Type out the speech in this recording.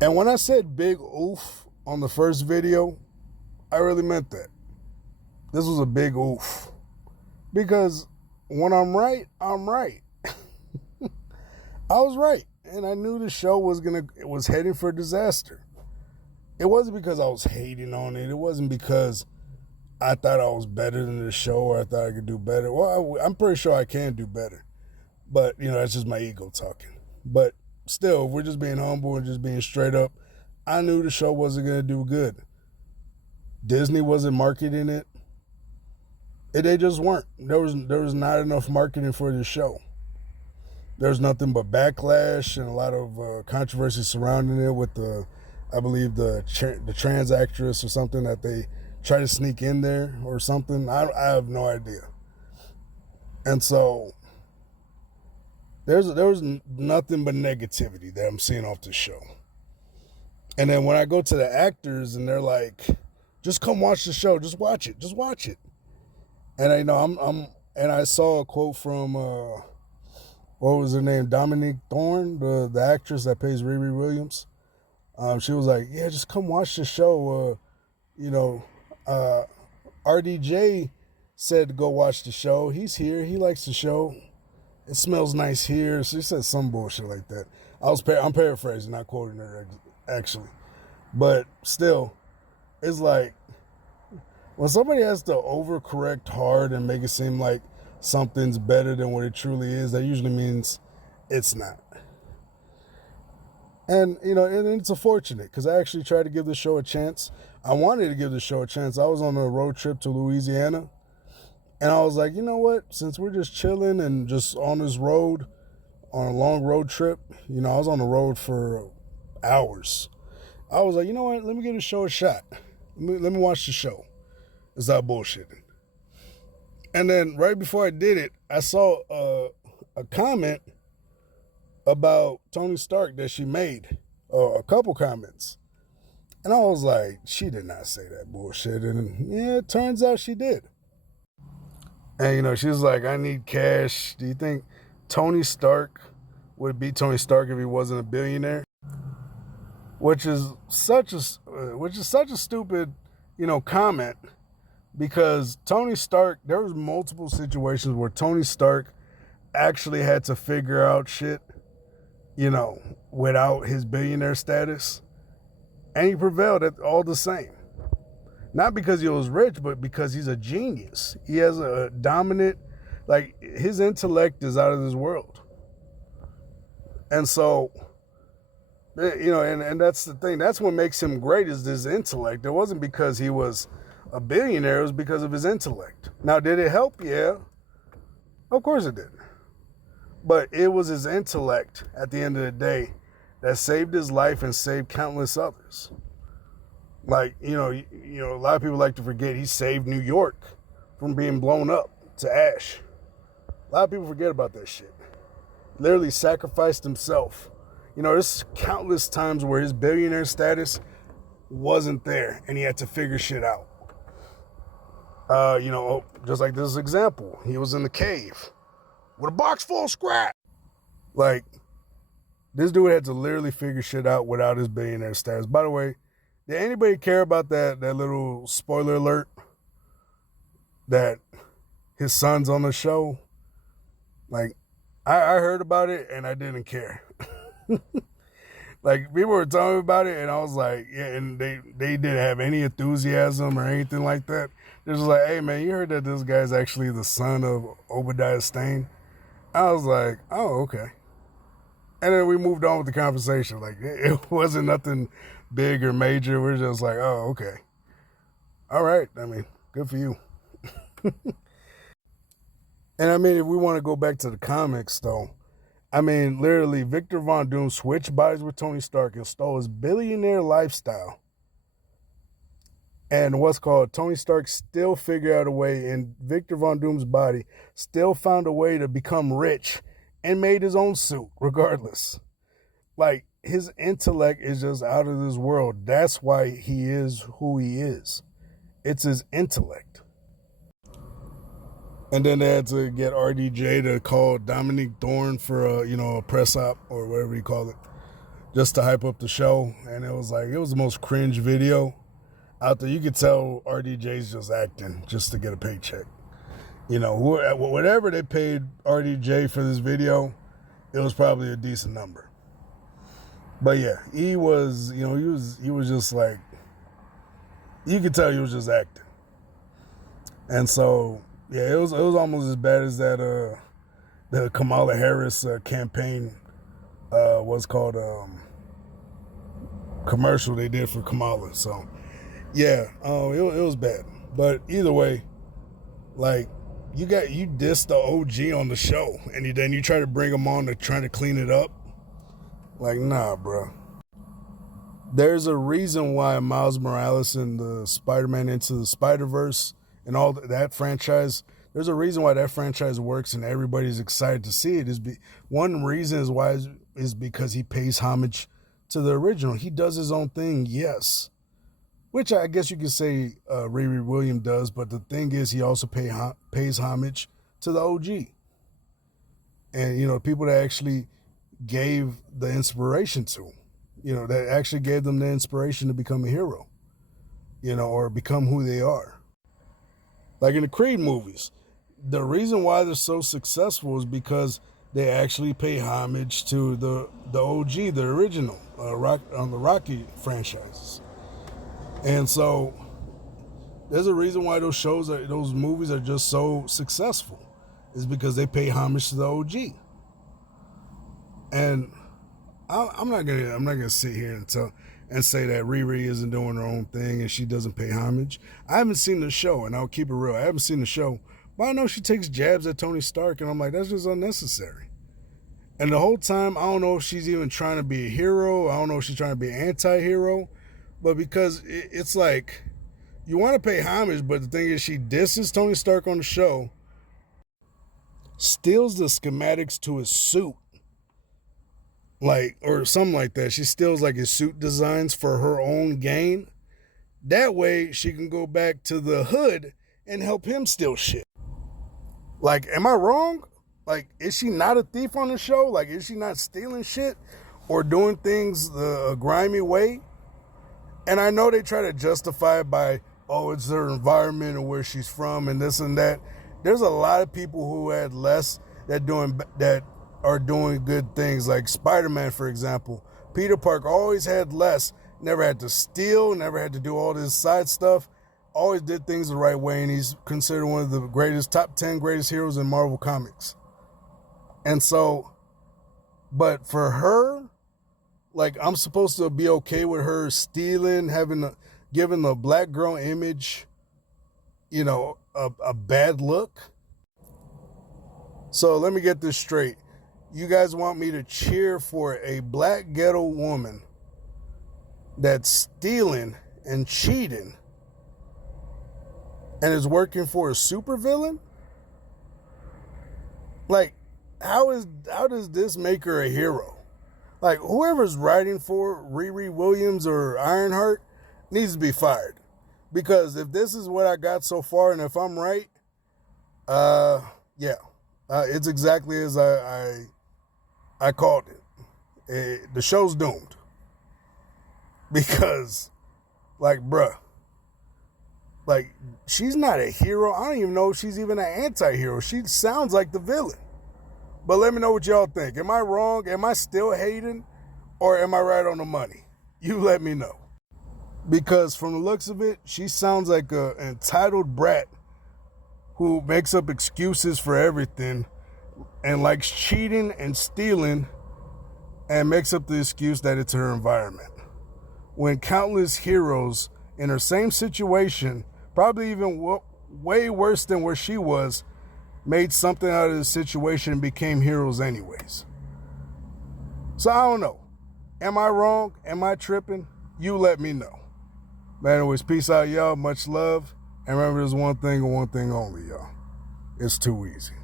And when I said big oof on the first video, I really meant that. This was a big oof. Because when I'm right, I'm right. I was right. And I knew the show was heading for disaster. It wasn't because I was hating on it. It wasn't because I thought I was better than the show or I thought I could do better. Well, I'm pretty sure I can do better. But, that's just my ego talking. But still, if we're just being humble and just being straight up, I knew the show wasn't going to do good. Disney wasn't marketing it. They just weren't. There was not enough marketing for the show. There was nothing but backlash and a lot of controversy surrounding it with I believe the trans actress or something that they tried to sneak in there or something. I have no idea. And so there was nothing but negativity that I'm seeing off the show. And then when I go to the actors and they're like, just come watch the show, just watch it. And I know and I saw a quote from what was her name, Dominique Thorne, the actress that plays Riri Williams. She was like, yeah, just come watch the show. RDJ said to go watch the show. He's here. He likes the show. It smells nice here. She said some bullshit like that. I'm paraphrasing, not quoting her actually. But still, it's like when somebody has to overcorrect hard and make it seem like something's better than what it truly is, that usually means it's not. And, and it's unfortunate because I actually tried to give the show a chance. I wanted to give the show a chance. I was on a road trip to Louisiana. And I was like, you know what? Since we're just chilling and just on this road, on a long road trip, I was on the road for hours. I was like, you know what? Let me give the show a shot. Let me watch the show. It's not bullshitting. And then right before I did it, I saw a comment about Tony Stark that she made, a couple comments. And I was like, she did not say that bullshit. And yeah, it turns out she did. And, she was like, I need cash. Do you think Tony Stark would be Tony Stark if he wasn't a billionaire? Which is such a stupid, comment. Because Tony Stark, there was multiple situations where Tony Stark actually had to figure out shit, without his billionaire status. And he prevailed at all the same. Not because he was rich, but because he's a genius. He has a dominant, his intellect is out of this world. And so, and that's the thing. That's what makes him great is his intellect. It wasn't because he was a billionaire, it was because of his intellect. Now, did it help? Yeah. Of course it did. But it was his intellect at the end of the day that saved his life and saved countless others. A lot of people like to forget he saved New York from being blown up to ash. A lot of people forget about that shit. Literally sacrificed himself. There's countless times where his billionaire status wasn't there and he had to figure shit out. Just like this example, he was in the cave with a box full of scrap. This dude had to literally figure shit out without his billionaire status. By the way, did anybody care about that little spoiler alert that his son's on the show? I heard about it and I didn't care. People were telling me about it and I was like, yeah, and they didn't have any enthusiasm or anything like that. They're just like, hey man, you heard that this guy's actually the son of Obadiah Stane? I was like, oh, okay. And then we moved on with the conversation. It wasn't nothing big or major. We're just like, oh, okay. All right. Good for you. And if we want to go back to the comics though, literally Victor Von Doom switched bodies with Tony Stark and stole his billionaire lifestyle. And Tony Stark still figured out a way, and Victor Von Doom's body still found a way to become rich and made his own suit regardless. His intellect is just out of this world. That's why he is who he is. It's his intellect. And then they had to get RDJ to call Dominique Thorne for a press op or whatever you call it. just to hype up the show. And it was the most cringe video out there. You could tell RDJ's just acting just to get a paycheck. You know, whatever they paid RDJ for this video, it was probably a decent number. But yeah, he was just like, you could tell he was just acting. And so, yeah, it was almost as bad as that the Kamala Harris campaign was called commercial they did for Kamala. So, yeah, it was bad. But either way, like, you dissed the OG on the show, and then you try to bring him on to try to clean it up. Like, nah, bro. There's a reason why Miles Morales and the Spider-Man Into the Spider-Verse and all that franchise, there's a reason why that franchise works and everybody's excited to see it. One reason is because he pays homage to the original. He does his own thing, yes. Which I guess you could say Riri Williams does, but the thing is he also pays homage to the OG. And, you know, people that actually gave the inspiration to him. You know, that actually gave them the inspiration to become a hero, you know, or become who they are. Like in the Creed movies, the reason why they're so successful is because they actually pay homage to the OG, the original, on the Rocky franchises. And so there's a reason why those movies are just so successful, is because they pay homage to the OG. And I'm not gonna sit here and say that Riri isn't doing her own thing and she doesn't pay homage. I haven't seen the show, and I'll keep it real. I haven't seen the show, but I know she takes jabs at Tony Stark, and I'm like, that's just unnecessary. And the whole time, I don't know if she's even trying to be a hero. I don't know if she's trying to be an anti-hero, but because it's like, you want to pay homage, but the thing is, she disses Tony Stark on the show, steals the schematics to his suit, like, or something like that. She steals like his suit designs for her own gain. That way she can go back to the hood and help him steal shit. Like, am I wrong? Like, is she not a thief on the show? Like, is she not stealing shit or doing things the grimy way? And I know they try to justify it by, oh, it's her environment and where she's from and this and that. There's a lot of people who had less that are doing good things, like Spider-Man, for example. Peter Parker always had less, never had to steal, never had to do all this side stuff, always did things the right way, and he's considered one of the top 10 greatest heroes in Marvel Comics. And so, but for her, like, I'm supposed to be okay with her stealing, giving the black girl image, you know, a bad look? So let me get this straight. You guys want me to cheer for a black ghetto woman that's stealing and cheating and is working for a supervillain? Like, how does this make her a hero? Like, whoever's writing for Riri Williams or Ironheart needs to be fired. Because if this is what I got so far, and if I'm right, it's exactly as I called it. The show's doomed. Because, like, bruh, like, she's not a hero. I don't even know if she's even an anti-hero. She sounds like the villain. But let me know what y'all think. Am I wrong? Am I still hating? Or am I right on the money? You let me know. Because from the looks of it, she sounds like an entitled brat who makes up excuses for everything and likes cheating and stealing and makes up the excuse that it's her environment. When countless heroes in her same situation, probably even way worse than where she was, made something out of the situation and became heroes anyways. So I don't know. Am I wrong? Am I tripping? You let me know. But anyways, peace out, y'all. Much love. And remember, there's one thing and one thing only, y'all. It's too easy.